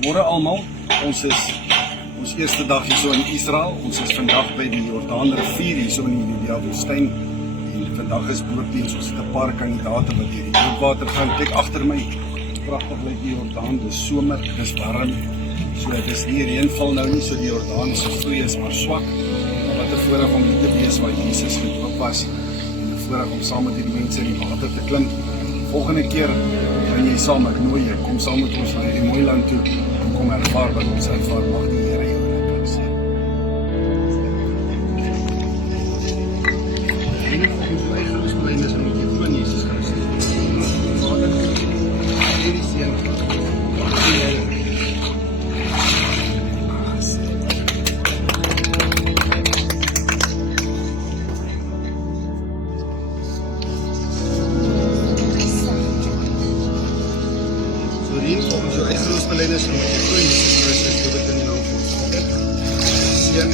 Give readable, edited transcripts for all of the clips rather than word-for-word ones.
Môre almal, ons is ons eerste dag hier so in Israel. Ons is vandag by die Jordaan rivier hier so in die Judea woestyn. En vandag is bootdiens, ons het 'n paar kandidate wat hier die doopwater gaan. Kyk agter my, pragtig lyk die Jordaan, dis somer, dis warm. So dis nie reënval nou nie, so die Jordaan se vloei is maar swak. Maar wat 'n voorreg om hier te wees waar Jesus gedoop was en 'n voorreg om saam met die mense in die water te klim. Volgende keer kan jy saam, ek nooi jou, kom saam met ons na hierdie mooi land toe en kom ervaar wat ons ervaar. Mag die Here jou rijk seën. En volgens jou eie geloofsbelijdenis en met jou glo in Jesus Christus. Vader, hierdie Seun, die Heilige Gees. Volgens jou eie geloofsbelijdenis en met jou glo in Jesus Christus, doop dit in die naam van ons Vader, Seun,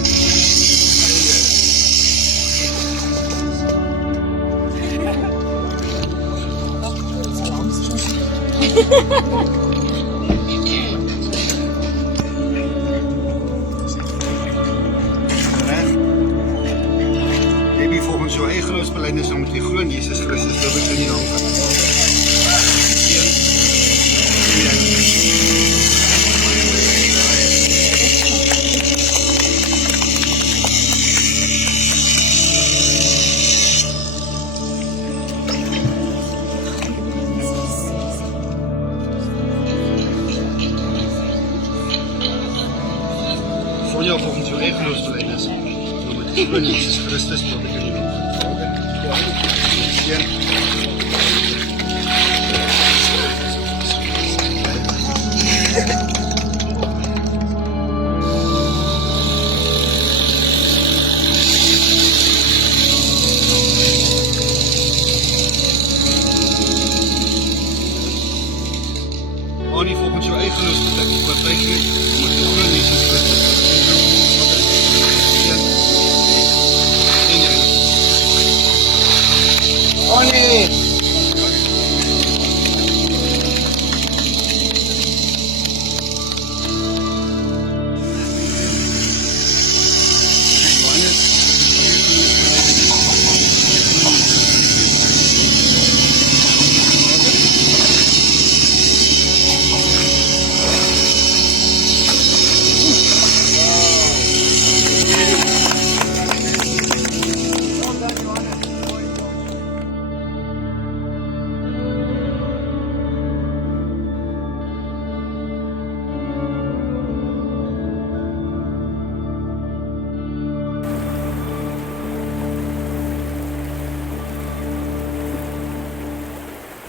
Baby, volgens jou eie geloofsbelijdenis en met jou glo in Jesus Christus, doop dit in die naam van ons Vader, Seun, Sonja, volgens jou eie geloofsbelijdenis, met glo in Jesus Christus, doop dit in die naam van Vader, Seun,